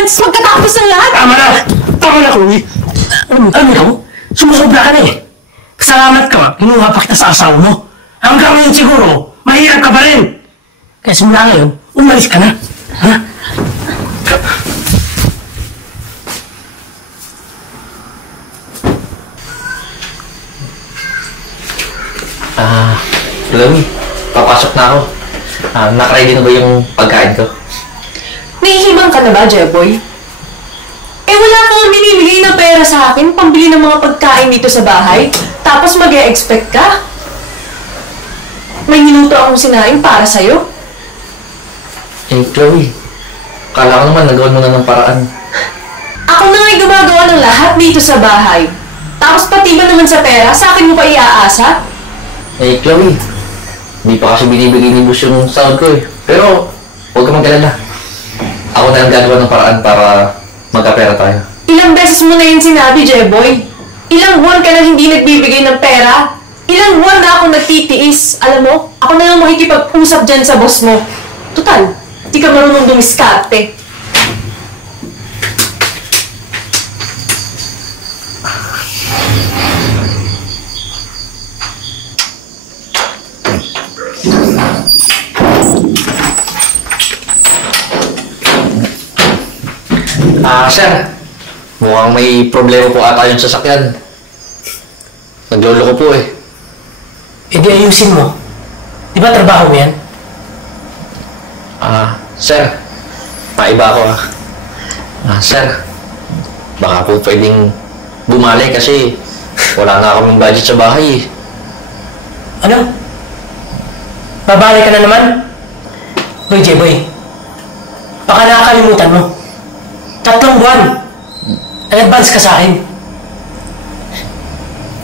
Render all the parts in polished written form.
Francis pagkatapos ng lahat? Tama na! Tama na, Chloe! Alam mo ikaw? Sumusobra ka na eh. Salamat ka, kinuha pa kita sa asawa mo. Hanggang ngayon siguro, mahirap ka pa rin. Kaya simula ngayon, umalis ka na. Ha? Chloe, papasok na ako. Nakaready na ba yung pagkain ko? Nahihimang ka na ba, Jeboy? Eh wala kang binibigay ng pera sa akin, pambili ng mga pagkain dito sa bahay, tapos mag-e-expect ka? May niluto akong sinaing para sa'yo? Eh, Chloe, kala ko naman nagawa mo na ng paraan. Ako na nga'y gumagawa ng lahat dito sa bahay. Tapos pati ba naman sa pera, sa akin mo pa iaasa? Eh, Chloe, hindi pa kasi binibigay ni Boss yung sahod ko eh. Pero, huwag ka mag-alala. Ako na lang gagawa ng paraan para magkapera tayo. Ilang beses mo na yun sinabi, Jeboy? Ilang buwan ka na hindi nagbibigay ng pera? Ilang buwan na akong nagtitiis? Alam mo, ako na lang makikipag-usap dyan sa boss mo. Tutal, di ka marunong dumiskarte. Sir, mukhang may problema po ata yung sasakyan. Naglolo ko po eh. E di ayusin mo. Di ba trabaho mo yan? Sir, maiba ako sir, baka po pwedeng bumali kasi wala na kaming budget sa bahay eh. Ano? Babalik ka na naman? Hoy, Jeboy. Baka nakakalimutan mo. 3 buwan. Nag-advance ka sa akin.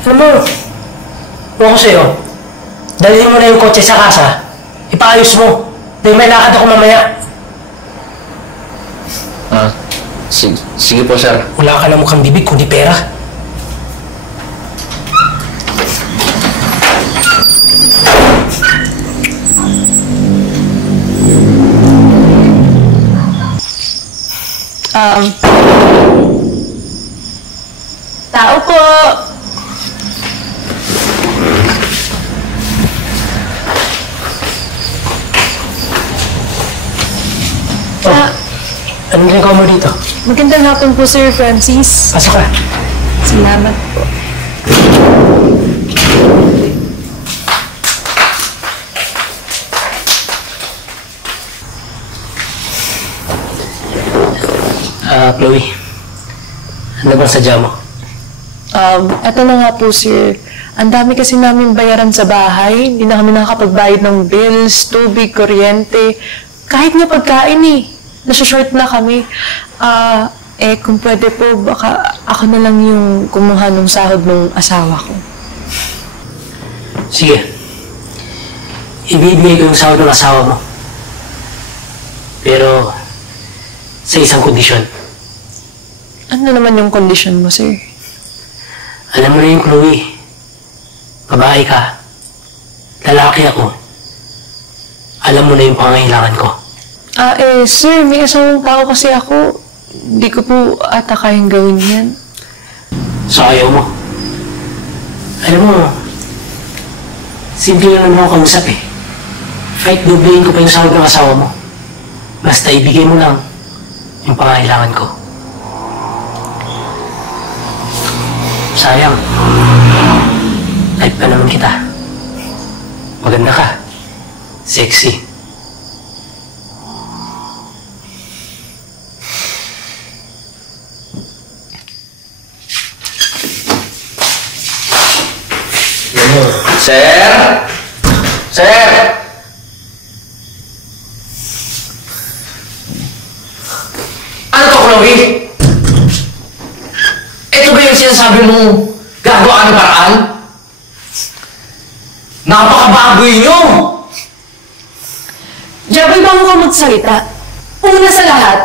Alam mo, huwag ko sa'yo. Dalhin mo na yung kotse sa kasa. Ipaayos mo. Dahil may lakad ako mamaya. Sige po, sir. Wala ka na mukhang bibig kundi pera. Tao po! Anong ginagawa mo dito? Magandang hapon po, Sir Francis. Pasok ka. Salamat po. Chloe. Ano bang sadya mo? Eto na nga po, sir. Ang dami kasi namin bayaran sa bahay. Hindi na kami nakakapagbayad ng bills, tubig, kuryente. Kahit nga pagkain eh. Nasa-short na kami. Kung pwede po, baka ako na lang yung kumuha ng sahod ng asawa ko. Sige. Ibibigay ko yung sahod ng asawa mo. Pero, sa isang kondisyon. Ano naman yung kondisyon mo, sir? Alam mo na yung Chloe. Babae ka. Lalaki ako. Alam mo na yung pangangailangan ko. Sir, may asawang tao kasi ako. Hindi ko po ata kayang gawin yan. So ayaw mo. Alam mo, simple lang naman ako kausap eh. Kahit doblehin ko pa yung sahod ng asawa mo. Basta ibigay mo lang yung pangangailangan ko. Sayang. Type ka naman kita. Maganda ka. Sexy. Sir! Sir! Ano to, Chloe? Ito ba yung sinasabi mong gagawa ng paraan? Napakabagoy nyo! Jeboy, bago ka magsalita. Una sa lahat,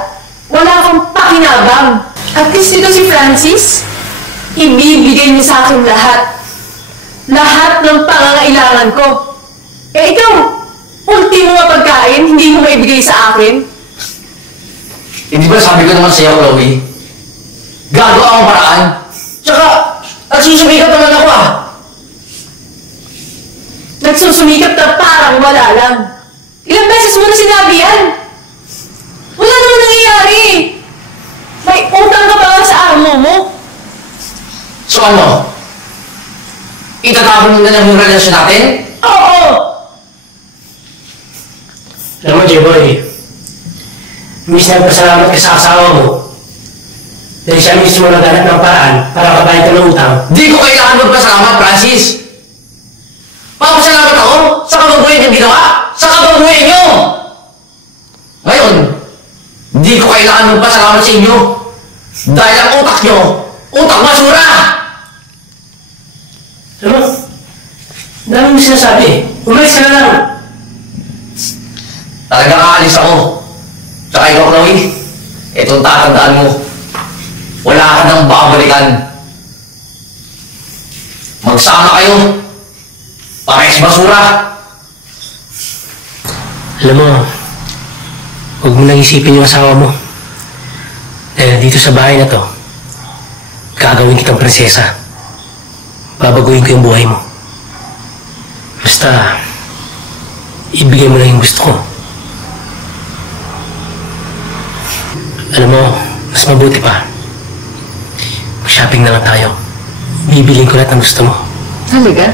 wala kang pakinabang. At least ito si Francis, ibibigay niya sa akin lahat. Lahat ng pangangailangan ko. Ikaw, ultimo nga pagkain, hindi mo maibigay sa akin. Hindi ba sabi ko naman sa'yo, Chloe? Gagawa akong paraan. Tsaka, nagsusumikap naman ako ah. Nagsusumikap na parang wala lang. Ilang beses mo na sinabi yan? Wala naman nangyayari. May utang ka ba nga sa amo mo? So ano? Itatapon mo na lang yung relasyon natin? Oo! Alam mo, J-Boy, imbis na pasalamat ka sa asawa mo, dahil siya mismo naghanap ng paraan para kabayad ka ng utang. Di ko kailangan magpasalamat, Francis! Papasalamat ako sa kababuhay niyong ginawa! Sa kababuhay niyo! Ngayon, di ko kailangan magpasalamat sa inyo dahil ang utak niyo, utak basura! Alam mo, dami mo sinasabi. Umalis ka na lang. Talagang aalis ako. Tsaka ikaw, Chloe, itong tatandaan mo. Wala ka nang babalikan. Magsama kayo. Parehas basura. Alam mo, huwag mo nang isipin yung asawa mo. Dahil dito sa bahay na to, gagawin kitang prinsesa. Babaguhin ko yung buhay mo. Basta, ibigay mo lang yung gusto ko. Alam mo, mas mabuti pa. Mag-shopping na lang tayo. Bibiling ko lahat ng gusto mo. Haliga.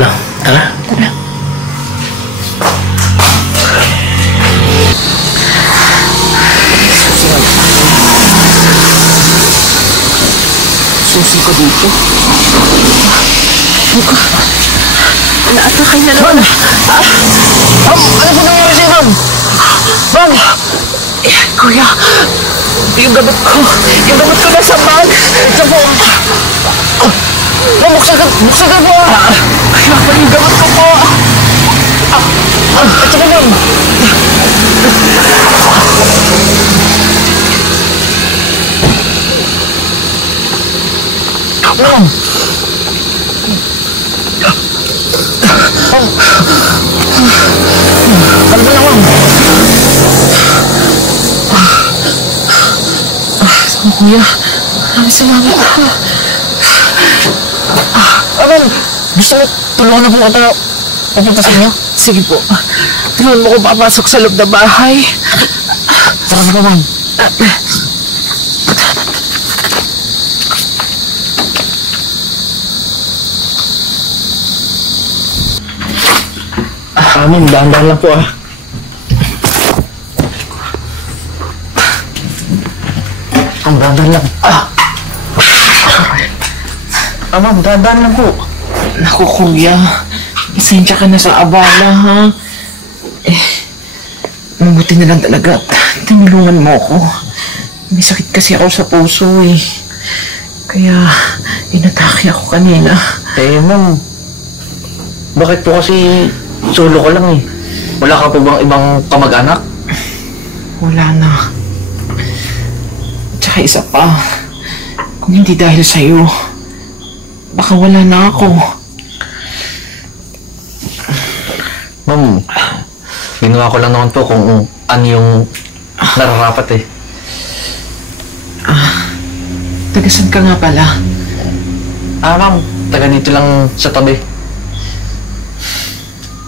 Ano, tara? Tara. Susi ko dito. Buka. Naatakay na naman. Ano po nangyari sa'yo, ma'am? Ma'am! Kuya, yung gamot ko nasa bag. Ito po! Buksan ka po! Kaya pa yung gamot ko po. Ito po, ma'am! Ma'am! Ano ba naman? Kuya, maraming salamat. Ma'am! Gusto mo tulungan na po kita papunta sa inyo? Sige po. Tulungan mo ko papasok sa loob ng bahay. Tara na po, ma'am. Ma'am, dahan-dahan lang po ah. Ma'am, dahan-dahan lang. Ma'am, dahan-dahan lang po. Naku, kuya. Isensya ka na sa abala, ha? Mabuti na lang talaga. Tinulungan mo ako. May sakit kasi ako sa puso, eh. Kaya, inatake ako kanina. Ma'am, bakit po kasi solo ka lang eh? Wala ka po bang ibang kamag-anak? Wala na. Tsaka isa pa. Kung hindi dahil sa'yo, baka wala na ako. Ma'am, ginawa ko lang naman po kung ano yung nararapat eh. Tagasan ka nga pala. Ma'am, taga dito lang sa tabi.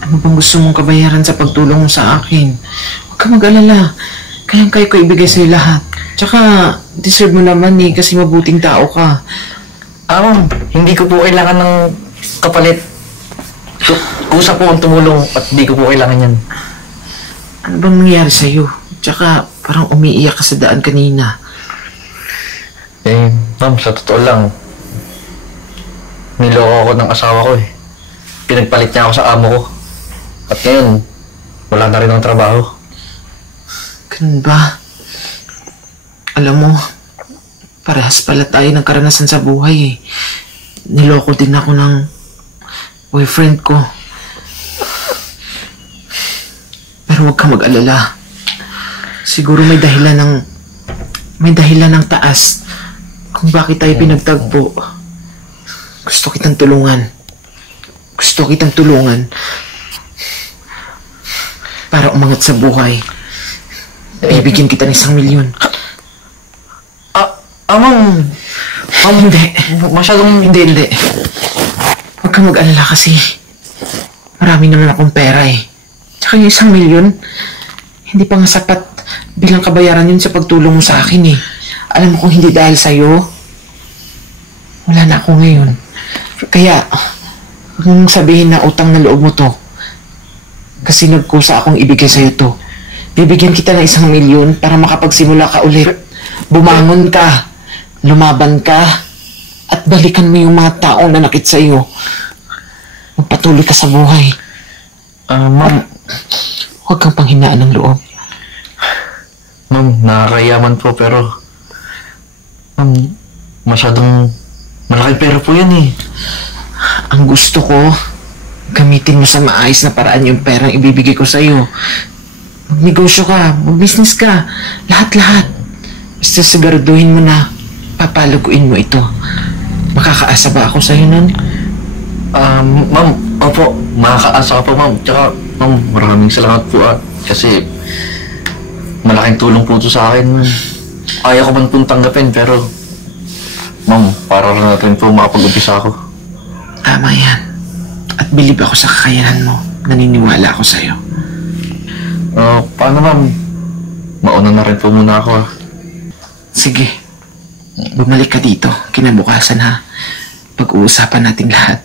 Ano bang gusto mong kabayaran sa pagtulong mo sa akin? Huwag ka mag-alala. Kayang-kaya ko ibigay sa'yo lahat. Tsaka, deserve mo naman eh, kasi mabuting tao ka. Ma'am, hindi ko po kailangan ng kapalit. Kusa po ang tumulong at hindi ko po kailangan yan. Ano bang nangyari sa'yo? Tsaka, parang umiiyak ka sa daan kanina. Ma'am, sa totoo lang, niloko ako ng asawa ko eh. Pinagpalit niya ako sa amo ko. At ngayon, wala na rin ang trabaho. Ganun ba? Alam mo, parehas pala tayo ng karanasan sa buhay eh. Niloko din ako ng boyfriend ko. Pero huwag ka mag-alala. Siguro may dahilan ng taas kung bakit tayo pinagtagpo. Gusto kitang tulungan. Para umangat sa buhay. Bibigyan kita ng 1,000,000. Ma'am, Hindi. masyadong... Hindi. Huwag kang mag-alala kasi marami naman akong pera eh. Tsaka yung 1,000,000, hindi pa nga sapat bilang kabayaran yun sa pagtulong mo sa akin eh. Alam mo kung hindi dahil sa'yo, wala na ako ngayon. Kaya, huwag mong sabihin na utang na loob mo to. Kasi nagkusa akong ibigay sa'yo to. Bibigyan kita ng 1,000,000 para makapagsimula ka ulit. Bumangon ka, lumaban ka, at balikan mo yung mga taong nanakit sa'yo. Magpatuloy ka sa buhay. Ma'am, Huwag kang panghinaan ng loob. ma'am, nakakayaman po pero... Ma'am, masyadong malaking pera po yan eh. Ang gusto ko, gamitin mo sa maayos na paraan yung perang ibibigay ko sa'yo. Magnegosyo ka, mag-business ka, lahat-lahat. Basta siguraduhin mo na papaluguin mo ito. Makakaasa ba ako sa'yo nun? Ma'am, opo, makakaasa ka po ma'am. Tsaka, ma'am, maraming salamat po kasi malaking tulong po ito sa akin. Ayaw ko man pong tanggapin pero ma'am, para natin po makapag-umpisa ako. Tama yan. At bilib ako sa kakayanan mo. Naniniwala ako sa'yo. Paano ma'am? Mauna na rin po muna ako Sige. Bumalik ka dito. Kinabukasan ha. Pag-uusapan natin lahat.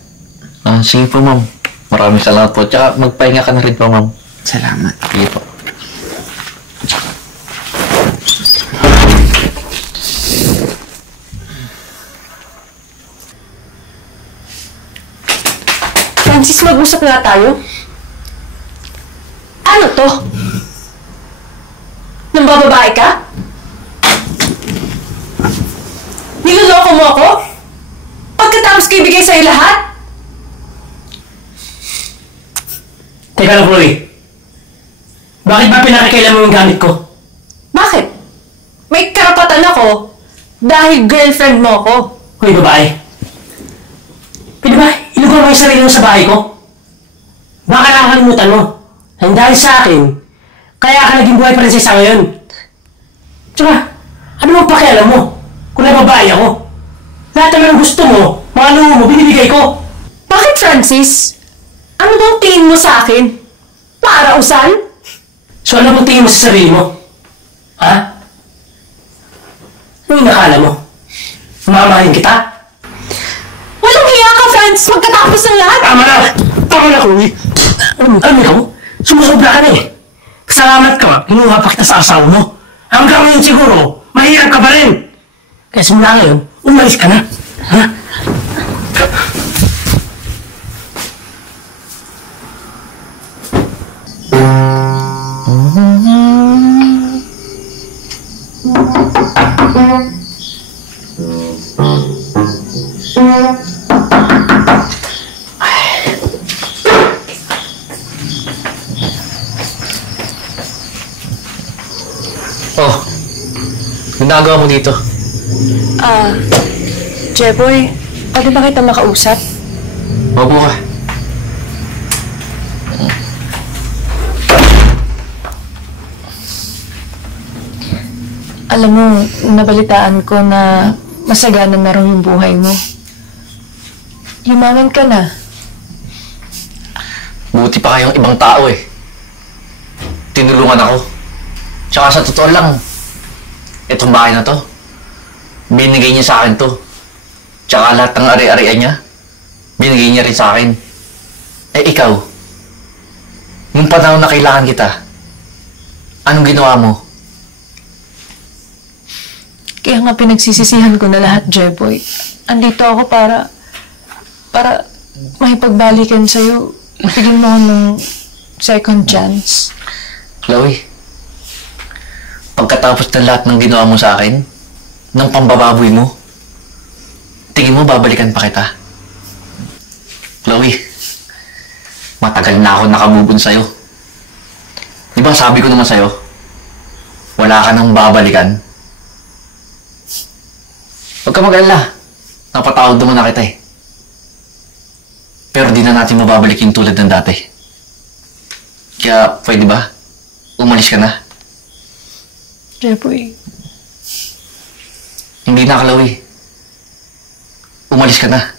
Sige po ma'am. Maraming salamat po. Tsaka magpahinga ka na rin po ma'am. Salamat. Sige po. Francis, mag-usap nga tayo. Ano to? Nang bababae ka? Niloloko mo ako? Pagkatapos ko ibigay sa'yo lahat? Teka lang, Chloe. Bakit ba pinakikailan mo yung gamit ko? Bakit? May karapatan ako dahil girlfriend mo ako. Hoy, babae. Pwede ba ilugaw mo yung sarili mo sa bahay ko? Baka nakakalimutan mo. Ang dahil sa akin, kaya ka naging buhay prinsesa ngayon. Tsaka, ano bang pakialam mo kung nababae ako? Lahat naman gusto mo, mga luho mo, binibigay ko. Bakit, Francis? Ano bang tingin mo sa akin? Parausan? So ano bang tingin mo sa sarili mo? Ha? Ano yung nakala mo? Mamahalin kita? Walang hiya ka, Francis! Pagkatapos ng lahat! Tama na! Tama na, Chloe! Alam ikaw, sumusobra ka na eh. Salamat ka, kinuha pa kita sa asawa mo. Hanggang ngayon siguro, mahirap ka pa rin. Kaya simula ngayon, umalis ka na. Ha? Oh, ginagawa mo dito? Jeboy, pwede ba kita makausap? Mabuo ka. Alam mo, nabalitaan ko na masagana na raw yung buhay mo. Yumaman ka na. Buti pa kayong ibang tao eh. Tinulungan ako. Tsaka sa totoo lang, itong bahay na to, binigay niya sa akin to. Tsaka lahat ng ari-arian niya, binigay niya rin sa akin. Eh ikaw, yung panahon na kailangan kita, anong ginawa mo? Kaya nga pinagsisisihan ko na lahat, Jeboy. Andito ako para makipagbalikan sa'yo. Bigyan mo ako ng second chance. Chloe, pagkatapos ng lahat ng ginawa mo sa akin, ng pambababoy mo, tingin mo babalikan pa kita? Chloe, matagal na ako nakamubon sa'yo. Di ba sabi ko naman sa'yo, wala ka nang babalikan? Huwag ka mag-alala. Napatawad naman na kita eh. Pero di na natin mababalik yung tulad ng dati. Kaya, pwede ba? Umalis ka na. Jeboy, Hindi na, Chloe. Umalis ka na.